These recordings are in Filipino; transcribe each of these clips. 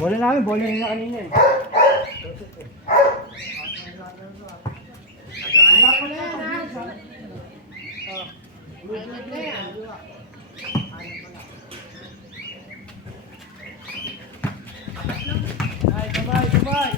Bola namin, bola nila kanina eh. Kamay.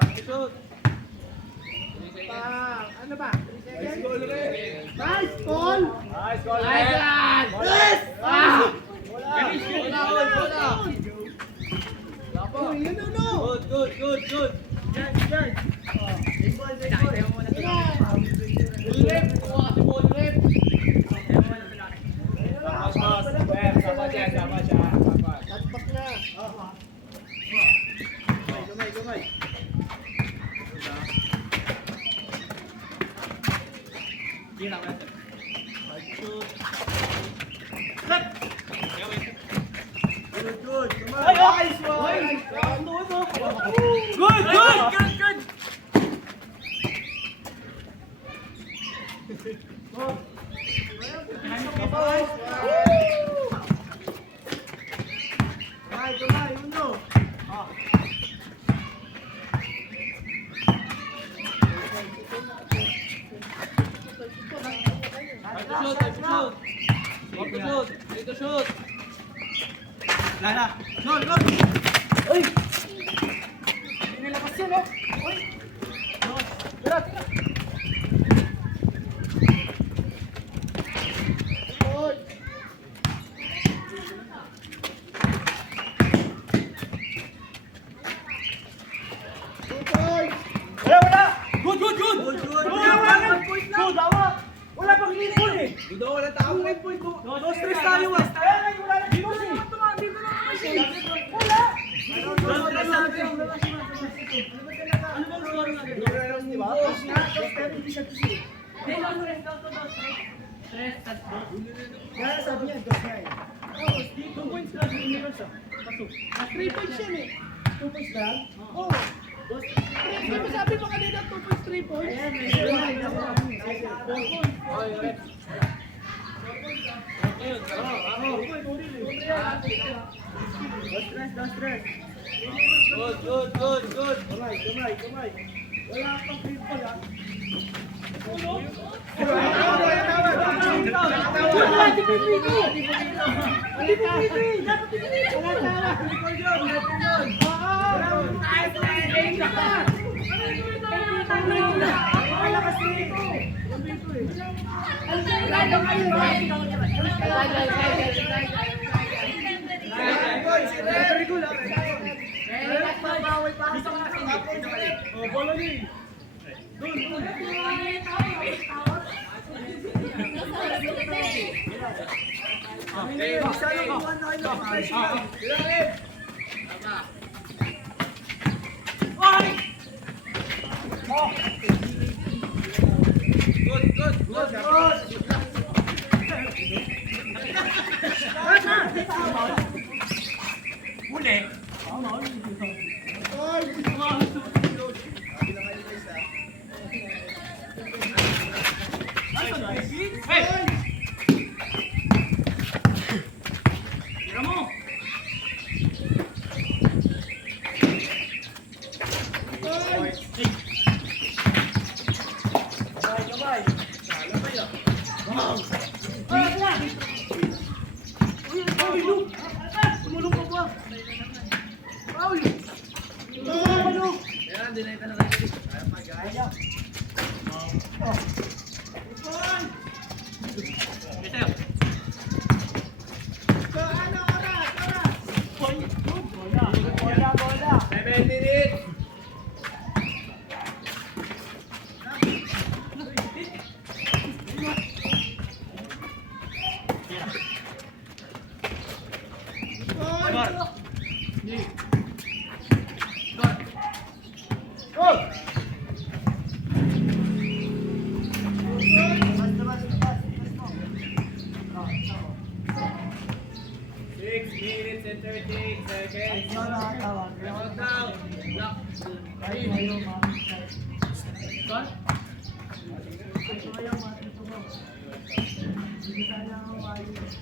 Attitude. Ano ba? Nice goal ulit. Nice goal! Nice goal Nice ulit. yan! Yes! Bola. Oh, yun no! Good. Yan. Ulip! Kuha kasi mo ulip! Mas. Sama siya. Tatpak na! Gamay. Good. Nice one. Good. Gamay, uno. Shoot. Lala. Gol. Uy. Nilabas yun, oh. Uy. Tira. Uy. Wala. Good. Wala pang limon eh. Wala tao na yung point. 2-3 tayo ah. Wala na limon eh. Wala. Ano bang score natin? Kaya sabi niya, dos na eh. 2 points lang yung mirrors ah. 3 points yan eh! 2 points lang? Oo! Sabi mo kanina 2 points, 3 points? Ayan, may 4 points. Don't stress. Good. Kamay. Wala pang people ah. nakakatawag. Record down. Block. Kahit ngayon, mami. Scott? Ito kaya matito mo. Hindi sana ako ayos.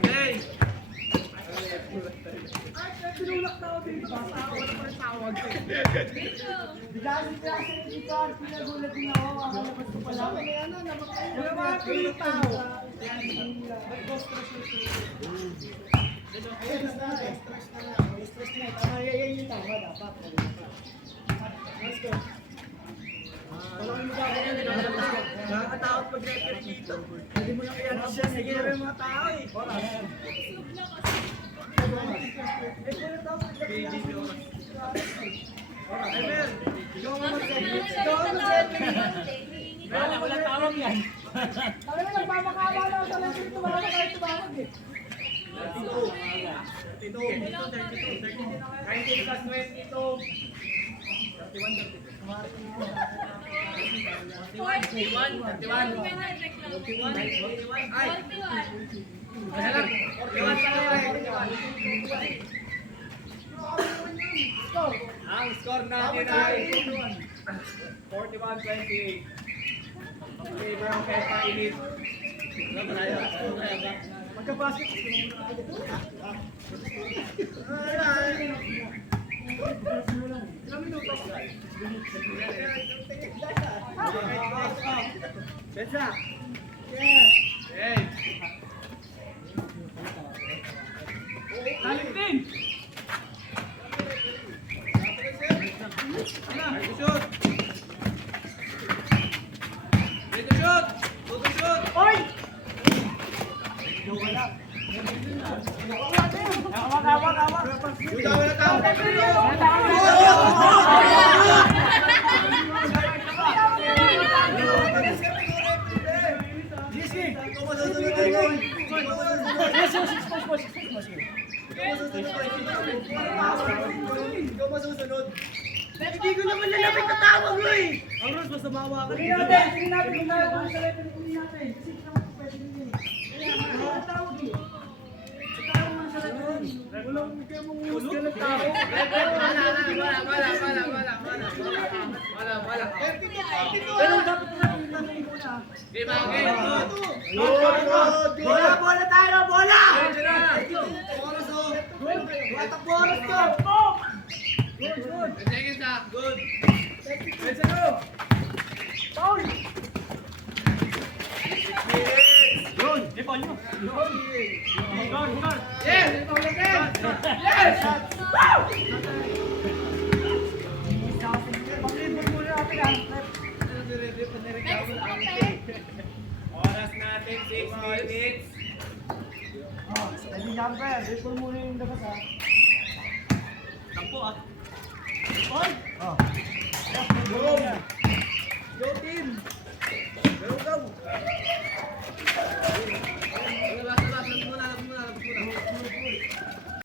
Okay. Tinulak na ako dito. Tawag pa rin tawag. Bigla si Klase ni Char, pinagulat din ako. Makalabas ko pala. Wala mga pilitaw. Stress na lang. Stress na. Tama, yan yung tama dapat. Let's go. Nakakatakot pag-record dito. Hindi mo na kaya siya. Sige na yung mga tao eh. Ever. Ikaw ang mag-setting. Ikaw ang mag-setting. Wala tawag yan. Kami na nagmamakaawa lang sa lang dito. Wala na kayo tumawag eh. 19 plus 22. 41. Ay. Ano lang? 41 pa lang. Ang score natin ay 41-28. Okay, bro. Kaya pa init. Magka-basket. Bensa. Yeah. Hey. Taliktin! Ready to shoot. Ready to shoot. Go to shoot. Oy! Hawak. Shoot away na tao. Ikaw masusunod. Hindi ko naman nalapit na tawag mo eh! Ang Rose, basta mawa ka. Sige natin kung tayo kung sa level kung natin. Kasi hindi naman pwede din eh. Kaya ang tawag eh. Sa tawag man sa level. Walang kayo mong husga ng tao. Wala. Pero dapat natin natin muna. Game out, game. Bola tayo! Bola! Medyo na. Tatakbo oras ko! Good. Seconds na. Good. Medyo na. Paul! Yun. Ipon nyo. Yes. Yes. Pag-ibon muna natin ah. Oras natin 6 minutes. Oh, hindi number. Ibon muna yung labas ah. Tampo ah. Oy! Oh.